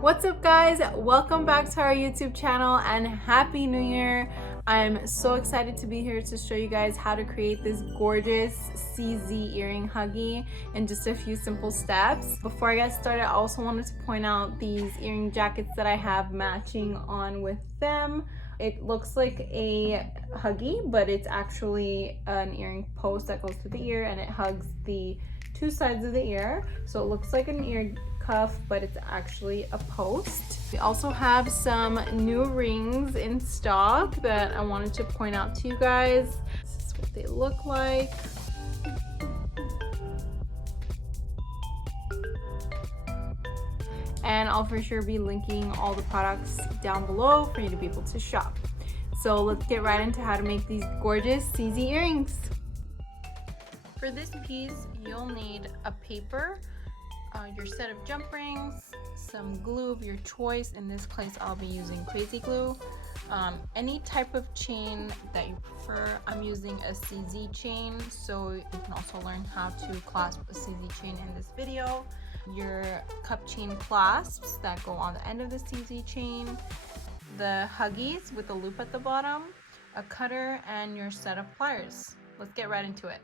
What's up, guys? Welcome back to our YouTube channel and Happy New Year. I'm so excited to be here to show you guys how to create this gorgeous CZ earring huggy in just a few simple steps. Before I get started, I also wanted to point out these earring jackets that I have matching on with them. It looks like a huggy, but it's actually an earring post that goes to the ear and it hugs the two sides of the ear. So it looks like an ear cuff, but it's actually a post. We also have some new rings in stock that I wanted to point out to you guys. This is what they look like. And I'll for sure be linking all the products down below for you to be able to shop. So let's get right into how to make these gorgeous CZ earrings. For this piece, you'll need a paper, your set of jump rings, some glue of your choice. In this case, I'll be using Crazy Glue. Any type of chain that you prefer. I'm using a CZ chain, so you can also learn how to clasp a CZ chain in this video. Your cup chain clasps that go on the end of the CZ chain, the Huggies with a loop at the bottom, a cutter, and your set of pliers. Let's get right into it.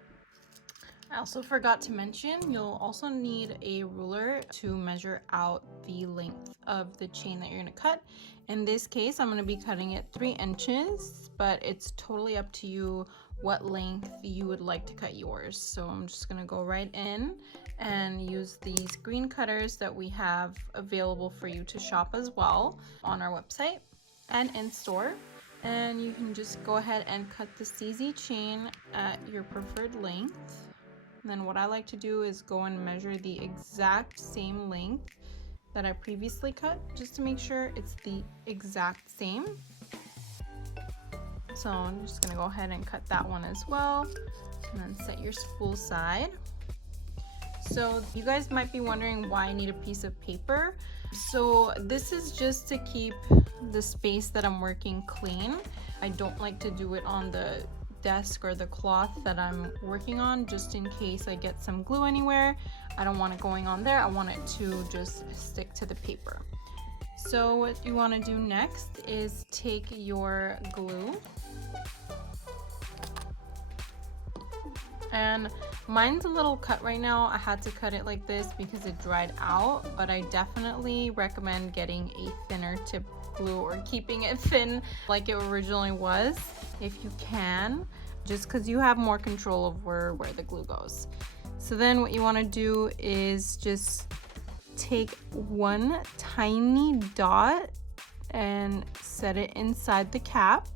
I also forgot to mention, you'll also need a ruler to measure out the length of the chain that you're going to cut. In this case, I'm going to be cutting it 3 inches, but it's totally up to you what length you would like to cut yours. So I'm just going to go right in and use these green cutters that we have available for you to shop as well on our website and in store. And you can just go ahead and cut the CZ chain at your preferred length. And then what I like to do is go and measure the exact same length that I previously cut, just to make sure it's the exact same. So I'm just gonna go ahead and cut that one as well, and then set your spool aside. So you guys might be wondering why I need a piece of paper. So this is just to keep the space that I'm working clean. I don't like to do it on the desk or the cloth that I'm working on, just in case I get some glue anywhere. I don't want it going on there. I want it to just stick to the paper. So what you want to do next is take your glue, and mine's a little cut right now. I had to cut it like this because it dried out, but I definitely recommend getting a thinner tip glue or keeping it thin like it originally was if you can, just because you have more control over where the glue goes. So then what you want to do is just take one tiny dot and set it inside the cap.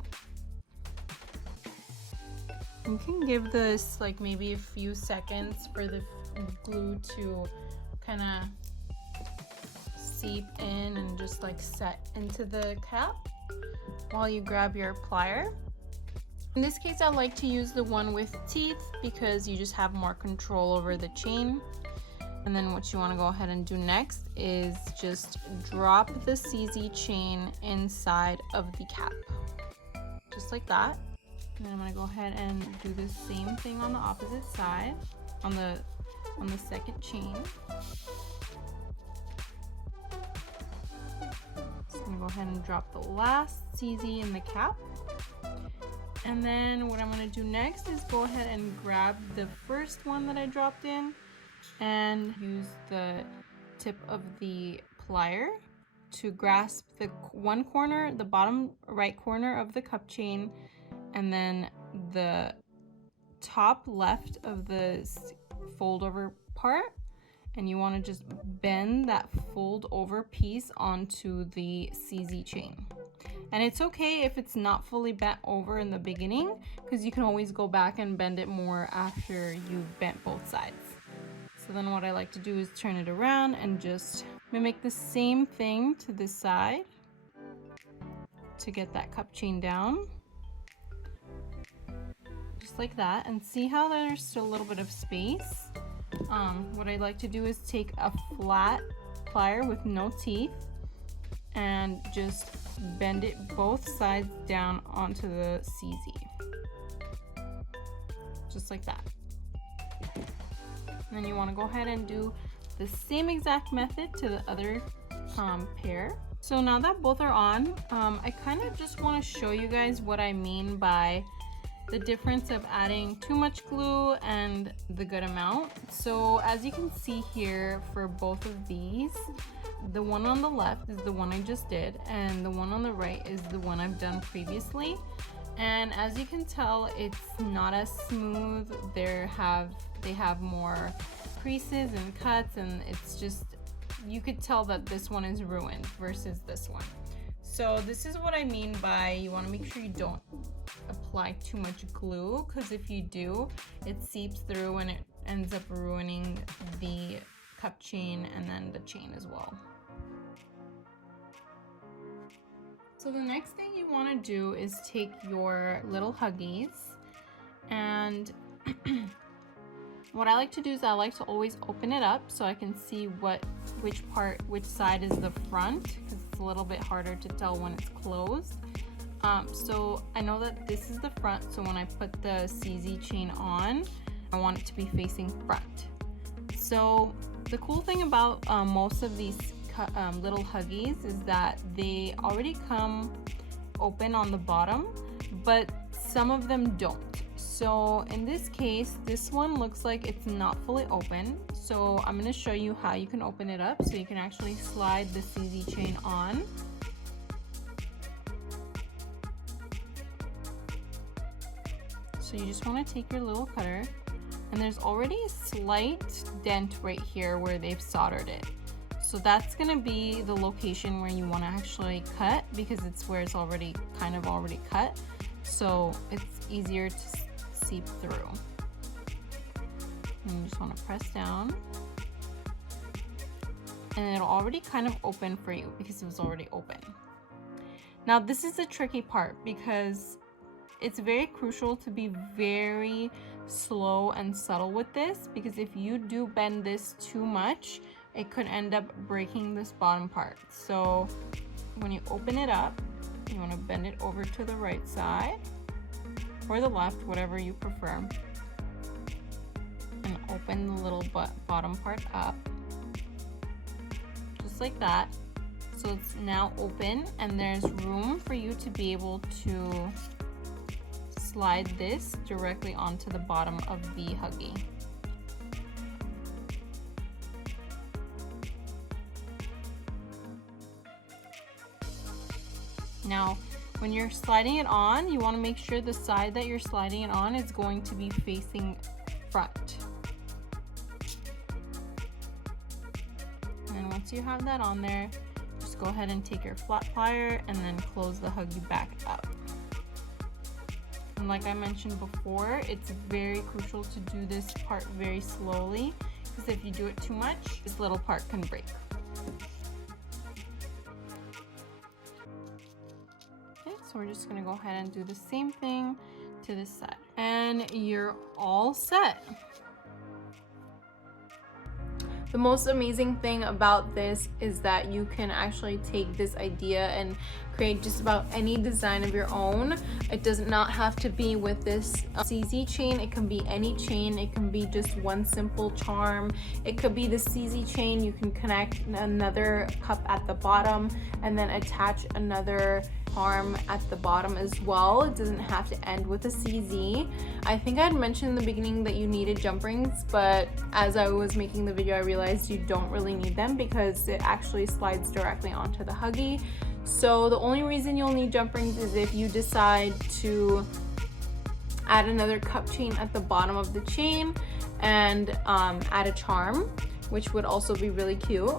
You can give this like maybe a few seconds for the glue to kind of seep in and just like set into the cap while you grab your plier. In this case, I like to use the one with teeth because you just have more control over the chain. And then what you want to go ahead and do next is just drop the CZ chain inside of the cap, just like that. And then I'm going to go ahead and do the same thing on the opposite side, on the second chain. Just going to go ahead and drop the last CZ in the cap. And then what I'm going to do next is go ahead and grab the first one that I dropped in and use the tip of the plier to grasp the one corner, the bottom right corner of the cup chain, and then the top left of the fold over part. And you want to just bend that fold over piece onto the CZ chain. And it's okay if it's not fully bent over in the beginning, because you can always go back and bend it more after you've bent both sides. So then what I like to do is turn it around and just mimic the same thing to this side to get that cup chain down. Just like that, and see how there's still a little bit of space. What I like to do is take a flat plier with no teeth and just bend it both sides down onto the CZ, just like that. And then you want to go ahead and do the same exact method to the other pair. So now that both are on, I kind of just want to show you guys what I mean by the difference of adding too much glue and the good amount. So as you can see here, for both of these, the one on the left is the one I just did, and the one on the right is the one I've done previously. And as you can tell, it's not as smooth. They have more creases and cuts, and it's just, you could tell that this one is ruined versus this one. So this is what I mean by you want to make sure you don't apply too much glue, because if you do, it seeps through and it ends up ruining the cup chain and then the chain as well. So the next thing you want to do is take your little Huggies, and what I like to do is I like to always open it up so I can see which side is the front, because it's a little bit harder to tell when it's closed. So I know that this is the front, so when I put the CZ chain on, I want it to be facing front. So the cool thing about most of these little Huggies is that they already come open on the bottom, but some of them don't. So in this case, this one looks like it's not fully open. So I'm going to show you how you can open it up so you can actually slide the CZ chain on. So you just want to take your little cutter, and there's already a slight dent right here where they've soldered it. So that's going to be the location where you want to actually cut, because it's where it's already cut. So it's easier to seep through. And you just want to press down, and it'll already kind of open for you because it was already open. Now this is the tricky part, because it's very crucial to be very slow and subtle with this, because if you do bend this too much, it could end up breaking this bottom part. So when you open it up, you want to bend it over to the right side or the left, whatever you prefer, and open the little bottom part up just like that. So it's now open, and there's room for you to be able to slide this directly onto the bottom of the Huggie. Now, when you're sliding it on, you want to make sure the side that you're sliding it on is going to be facing front. And once you have that on there, just go ahead and take your flat plier and then close the Huggie back up. And like I mentioned before, it's very crucial to do this part very slowly, because if you do it too much, this little part can break. So we're just gonna go ahead and do the same thing to this side, and you're all set. The most amazing thing about this is that you can actually take this idea and create just about any design of your own. It does not have to be with this CZ chain. It can be any chain. It can be just one simple charm. It could be the CZ chain. You can connect another cup at the bottom and then attach another charm at the bottom as well. It doesn't have to end with a CZ. I think I had mentioned in the beginning that you needed jump rings, but as I was making the video, I realized you don't really need them because it actually slides directly onto the Huggie. So the only reason you'll need jump rings is if you decide to add another cup chain at the bottom of the chain and add a charm, which would also be really cute.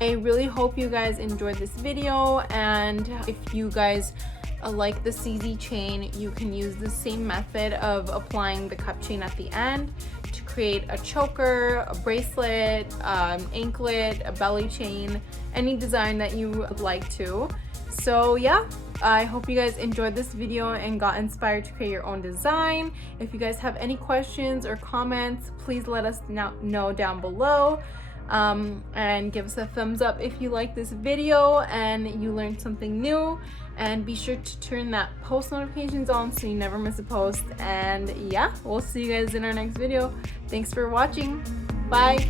I really hope you guys enjoyed this video, and if you guys like the CZ chain, you can use the same method of applying the cup chain at the end to create a choker, a bracelet, anklet, a belly chain, any design that you would like to. So yeah, I hope you guys enjoyed this video and got inspired to create your own design. If you guys have any questions or comments, please let us know down below. And give us a thumbs up if you like this video and you learned something new, and be sure to turn that post notifications on so you never miss a post. And yeah, we'll see you guys in our next video. Thanks for watching. Bye.